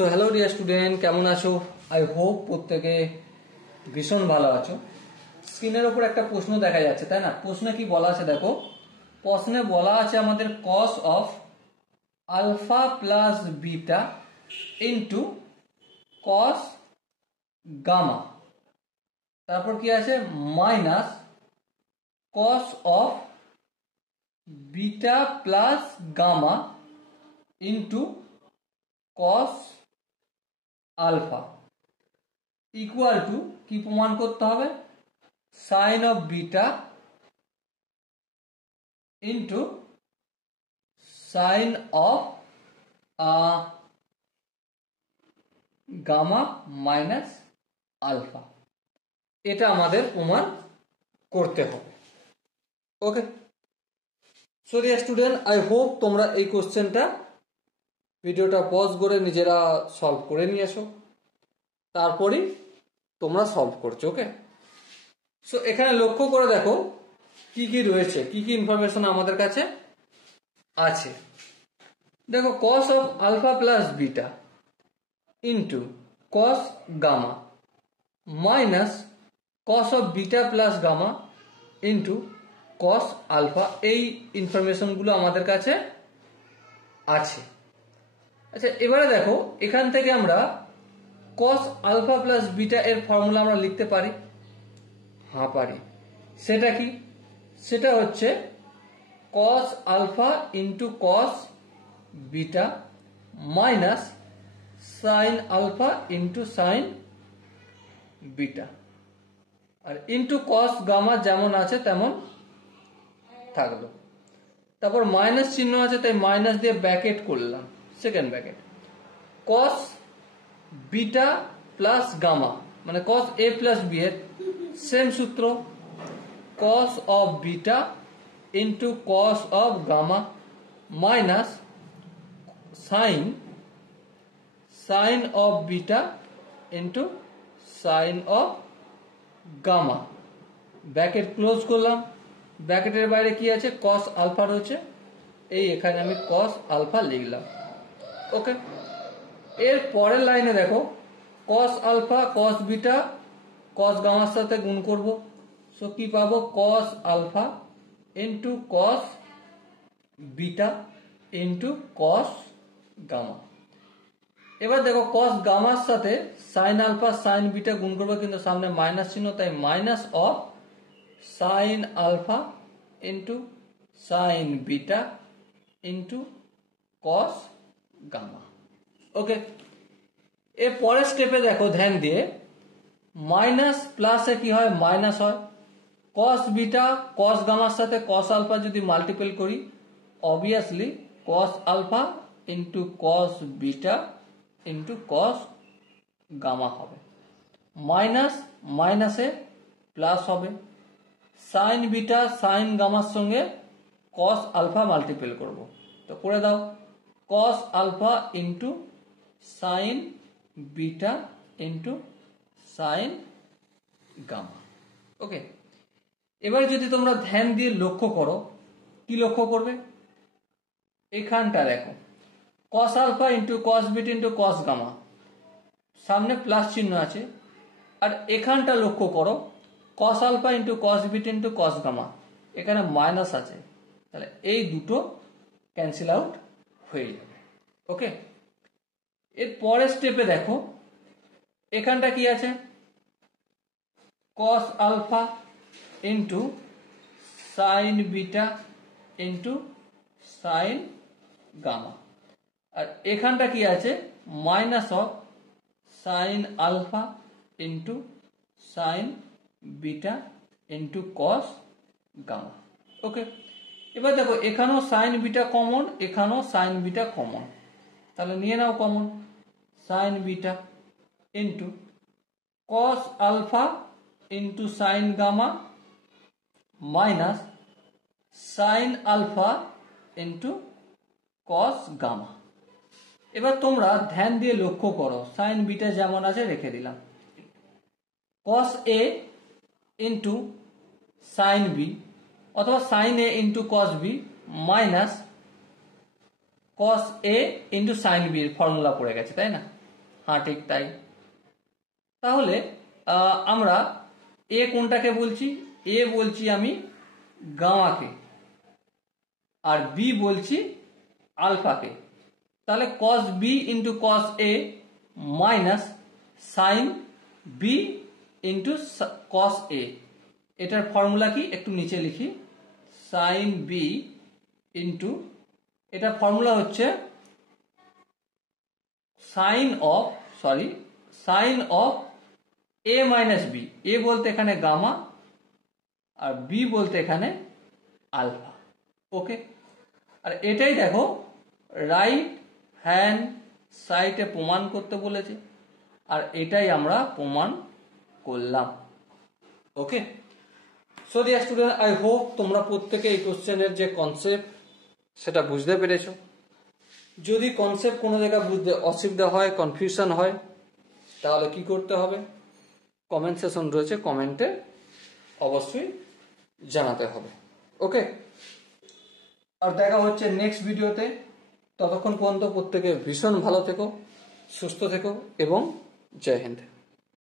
So hello dear student, কেমন আছো? I hope প্রত্যেকে ভীষণ ভালো আছো। স্ক্রিনের ওপর একটা প্রশ্ন দেখা যাচ্ছে, তাই না? প্রশ্নে কি বলা আছে দেখো। প্রশ্নে বলা আছে আমাদের cos of alpha plus beta into cos gamma, তারপর কি আছে minus cos of beta plus gamma into cos alpha equal to কি প্রমাণ করতে হবে? Sine of beta into sine of gamma minus alpha. এটা আমাদের প্রমাণ করতে হবে। Okay, so dear student, I hope তোমরা এই কোশ্চেনটা ভিডিওটা পজ করে নিজেরা সলভ করে নিয়ে এসো, তারপরেই তোমরা সলভ করছো। ওকে, সো এখানে লক্ষ্য করে দেখো কি কি রয়েছে, কি কি ইনফরমেশন আমাদের কাছে আছে। দেখো cos of alpha plus beta into cos gamma minus cos of beta plus gamma into cos alpha, এই ইনফরমেশনগুলো আমাদের কাছে আছে। আচ্ছা, এবারে দেখো এখান থেকে আমরা কস আলফা প্লাস বিটা এর ফর্মুলা আমরা লিখতে পারি। হ্যাঁ পারি। সেটা কি? সেটা হচ্ছে cos alpha into cos beta minus sine alpha into sine beta, আর ইন্টু কস গামা যেমন আছে তেমন থাকলো। তারপর মাইনাস চিহ্ন আছে তাই মাইনাস দিয়ে ব্র্যাকেট করলাম, second bracket. Cos beta plus gamma মানে কস এ প্লাস বি এর সেম সূত্র, cos of beta into cos of gamma minus sine sine of beta into sine of gamma, bracket close করলাম। ব্র্যাকেটের বাইরে কি আছে? কস আলফা রয়েছে, এই এখানে আমি কস আলফা লিখলাম। ওকে, এর পরের লাইনে দেখো কস আলফা কস বিটা কস গামার সাথে গুণ করব। সো কি পাবো? Cos alpha into cos beta into cos gamma. এবার দেখো কস গামার সাথে সাইন আলফা সাইন বিটা গুণ করবো, কিন্তু সামনে মাইনাস চিহ্ন তাই minus of sine alpha into sine beta into cos gamma. Okay, এর পরের স্টেপে দেখো ধ্যান দিয়ে মাইনাস প্লাসে কি হয়? মাইনাস হয়। কস বিটা কস গামার সাথে কস আলফা যদি মাল্টিপল করি, obviously cos alpha into cos beta into cos gamma হবে। মাইনাস মাইনাসে প্লাস হবে। সাইন বিটা সাইন গামার সঙ্গে কস আলফা মাল্টিপল করব, তো করে দাও cos alpha into sine beta into sine gamma. Okay, এবার যদি তোমরা ধ্যান দিয়ে লক্ষ্য করো, কি লক্ষ্য করবে? এখানটা দেখো cos alpha into cos beta into cos gamma, সামনে প্লাস চিহ্ন আছে। আর এখানটা লক্ষ্য করো cos alpha into cos beta into cos gamma, এখানে মাইনাস আছে, তাহলে এই দুটো ক্যান্সেল আউট হয়ে যাবে। ওকে, এর পরের স্টেপে দেখো এখানটা কি আছে? Cos alpha into sine beta into sine gamma, আর এখানটা কি আছে? Minus of sine alpha into sine beta into cos gamma. Okay, এবার দেখো এখানেও সাইন বিটা কমন, এখানেও সাইন বিটা কমন, তাহলে নিয়ে নাও common. Sine beta into cos alpha into sine gamma minus sine alpha into cos gamma. এবার তোমরা ধ্যান দিয়ে লক্ষ্য করো, সাইন বিটা যেমন আছে রেখে দিলাম। Cos A into sine B অথবা sine A into cos B minus cos A into sine B এর ফর্মুলা পড়ে গেছে, তাই না? হ্যাঁ ঠিক তাই। তাহলে আমরা এ কোনটাকে বলছি? এ বলছি আমি গামাকে, আর বি বলছি আলফাকে। তাহলে cos b into cos a minus sine B into cos a, এটার ফর্মুলা কি একটু নিচে লিখি। সাইন বি ইন্টু, এটার ফর্মুলা হচ্ছে sine of A minus B. A বলতে এখানে গামা আর বি বলতে এখানে আলফা। ওকে, আর এটাই দেখো রাইট হ্যান্ড সাইডে প্রমাণ করতে বলেছে, আর এটাই আমরা প্রমাণ করলাম। Okay, so dear student, I hope তোমরা প্রত্যেকে এই কোশ্চেনের যে কনসেপ্ট সেটা বুঝতে পেরেছো। যদি কনসেপ্ট কোনো জায়গায় বুঝতে অসুবিধা হয়, কনফিউশন হয়, তাহলে কি করতে হবে? কমেন্ট সেকশন রয়েছে, কমেন্টে অবশ্যই জানাতে হবে। ওকে, আর দেখা হচ্ছে নেক্সট ভিডিওতে। ততক্ষণ পর্যন্ত প্রত্যেকে ভীষণ ভালো থেকো, সুস্থ থেকো এবং জয় হিন্দ।